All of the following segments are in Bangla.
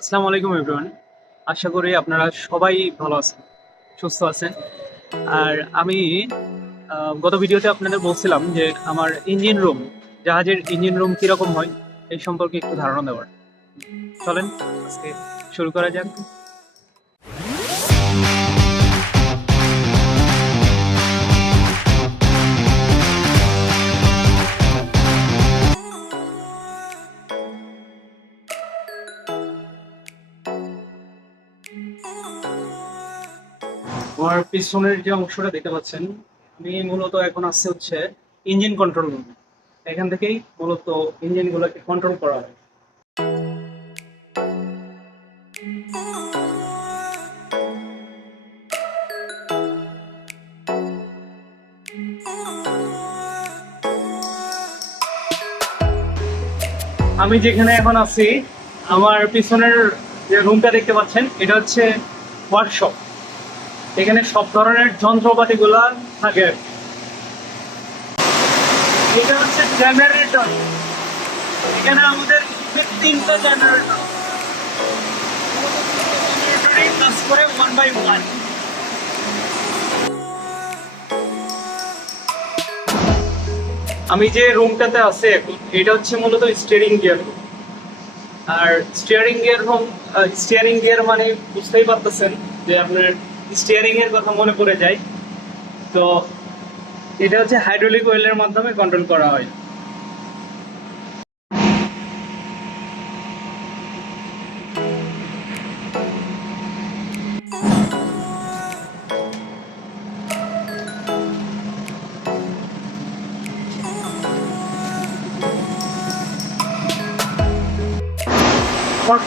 আসসালামু আলাইকুম এভরিওয়ান আশা করি আপনারা সবাই ভালো আছেন, সুস্থ আছেন। আর আমি গত ভিডিওতে আপনাদের বলছিলাম যে আমার ইঞ্জিন রুম, জাহাজের ইঞ্জিন রুম কীরকম হয়, এই সম্পর্কে একটু ধারণা দেওয়ার। চলেন, আজকে শুরু করা যাক। আমার পিছনের যে অংশটা দেখতে পাচ্ছেন, আমি মূলত এখন আসছে হচ্ছে ইঞ্জিন কন্ট্রোল রুম এখান থেকেই মূলত ইঞ্জিনগুলোকে কন্ট্রোল করা হয়। আমি যেখানে এখন আছি, আমার পিছনের যে রুমটা দেখতে পাচ্ছেন, এটা হচ্ছে ওয়ার্কশপ এখানে সব ধরনের যন্ত্রপাতিগুলো থাকে। এটা হচ্ছে জেনারেটর এখানে আমাদের তিনটা জেনারেটর কাজ করে ওয়ান বাই ওয়ান আমি যে রুমটাতে আছে এখন, এটা হচ্ছে মূলত স্টিয়ারিং গিয়ার রুম আর steering gear home steering gear মানে বুঝতেই পারতেছেন যে আপনার স্টিয়ারিং এর কথা মনে পড়ে যায়। তো এটা হচ্ছে হাইড্রোলিক অয়েলের মাধ্যমে কন্ট্রোল করা হয়।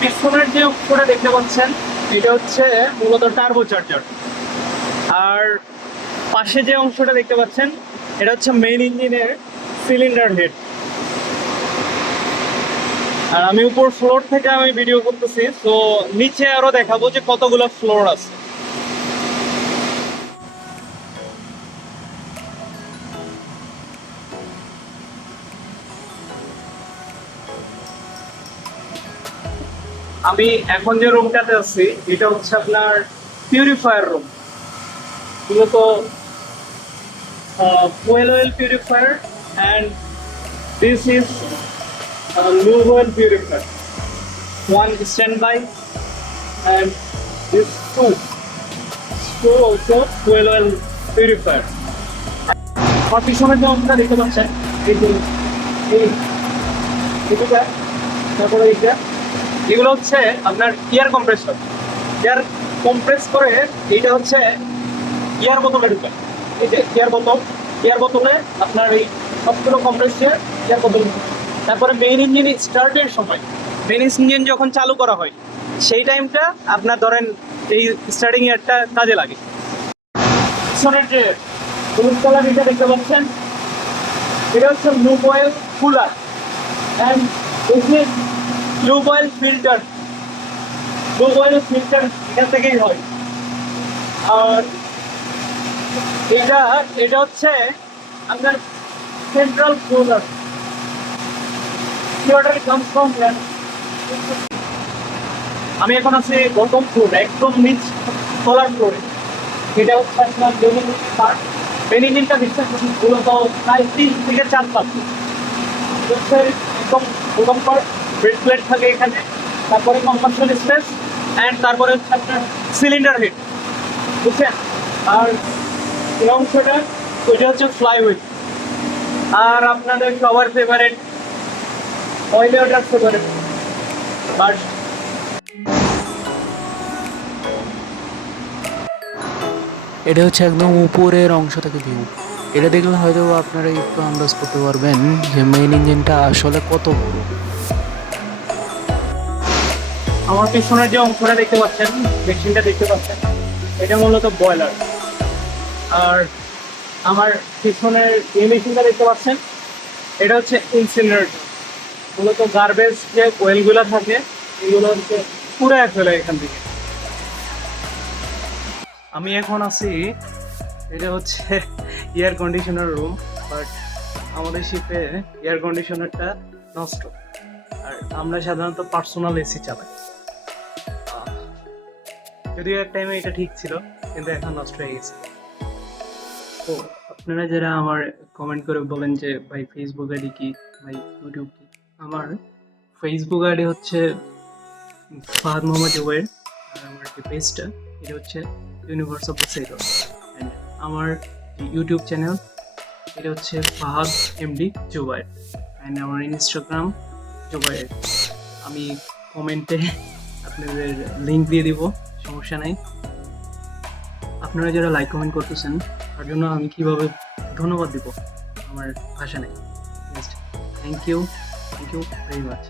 পিছনের যে উপরে দেখতে পাচ্ছেন, এটা হচ্ছে মূলত টার্বো চার্জার আর পাশে যে অংশটা দেখতে পাচ্ছেন, এটা হচ্ছে মেইন ইঞ্জিনের সিলিন্ডার হেড আর আমি উপর ফ্লোর থেকে আমি ভিডিও করতেছি তো নিচে আরও দেখাবো যে কতগুলো ফ্লোর আছে। আমি এখন যে রুমটাতে আছি, এটা হচ্ছে আপনার পিউরিফায়ার রুম মূলত fuel oil purifier and this is lube oil purifier. One standby and this two. Two also fuel oil purifier. আমার পিছনের যে অংশটা দেখতে পাচ্ছেন, এই যে, এই এইটা তারপরে এইটা, এগুলো হচ্ছে আপনার এয়ার কম্প্রেসর এয়ার কম্প্রেস করে এইটা হচ্ছে এয়ার বোতলে ঢুকে এই যে এয়ার বোতল এয়ার বোতলে আপনার এই সবগুলো কম্প্রেস এয়ার বোতল তারপরে মেইন ইঞ্জিন স্টার্টের সময়। মেইন ইঞ্জিন যখন চালু করা হয়, সেই টাইমটা আপনার ধরেন এই স্টার্টিং ইয়ারটা কাজে লাগে। পিছনের যে হলুদ কালার এটা দেখতে পাচ্ছেন, এটা হচ্ছে blue oil cooler and this is blue oil filter blue oil filter এখান থেকেই হয়। আর এটা এটা হচ্ছে আপনার সেন্ট্রাল from আমি এখন আছি বটম ফ্লোর একদম নিচ তলার ফ্লোরে এটা হচ্ছে আপনার বিশ্বাস করুন মূলত প্রায় তিন থেকে চার পাঁচ। হচ্ছে একদম প্রথম পার্ট ব্রেড প্লেট থাকে এখানে। তারপরে কম্পাসন স্পেস অ্যান্ড তারপরে হচ্ছে আপনার সিলিন্ডার হেড বুঝছেন? আর এই অংশটা ওইটা হচ্ছে ফ্লাইউইড আর আপনাদের সবার ফেভারেট অয়েলে ওটা আসতে পারে বাট এটা হচ্ছে একদম উপরের অংশ থেকে ভিউ এটা দেখলে হয়তো আপনারা একটু আন্দাজ করতে পারবেন যে মেইন ইঞ্জিনটা আসলে কত বড়। আমার পিছনের যে অংশটা দেখতে পাচ্ছেন মেশিনটা দেখতে পাচ্ছেন এটা মূলত বয়লার আর আমার পিছনের এই মেশিনটা দেখতে পাচ্ছেন, এটা হচ্ছে ইনসিনারেটর মূলত গার্বেজ যে ওয়েলগুলো থাকে, এগুলো হচ্ছে পুড়ে ফেলে এখান থেকে। আমি এখন আছি, এটা হচ্ছে এয়ার কন্ডিশনার রুম বাট আমাদের শিপে এয়ার কন্ডিশনারটা নষ্ট। আর আমরা সাধারণত পার্সোনাল এসি চালাই। যদিও এক টাইমে এটা ঠিক ছিল, কিন্তু এখন নষ্ট হয়ে গেছে। তো আপনারা যারা আমার কমেন্ট করে বলেন যে, ভাই ফেসবুক আইডি কি? ভাই ইউটিউব কি? আমার ফেসবুক আইডি হচ্ছে ফাহাদ মোহাম্মদ জুবাইর আর আমার যে পেজটা এটা হচ্ছে ইউনিভার্স অফ সেলর অ্যান্ড আমার ইউটিউব চ্যানেল এটা হচ্ছে ফাহাদ এমডি জুবাইর অ্যান্ড আমার ইনস্টাগ্রাম জুবাইর আমি কমেন্টে আপনাদের লিঙ্ক দিয়ে দিব, সমস্যা নাই। আপনারা যারা লাইক কমেন্ট করতেছেন তার জন্য আমি কীভাবে ধন্যবাদ দিব? আমার ভাষা নেই। Thank you thank you very much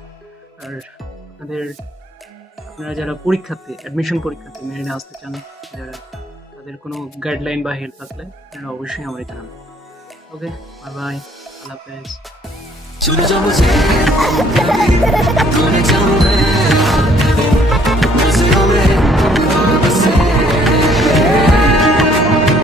আর আপনাদের, আপনারা যারা পরীক্ষাতে অ্যাডমিশন পরীক্ষাতে মেরিনে আসতে চান, যারা তাদের কোনো গাইডলাইন বা হেল্প থাকলে, আপনারা অবশ্যই আমার এখানে। ওকে বাই বাই আল্লাহ হাফেজ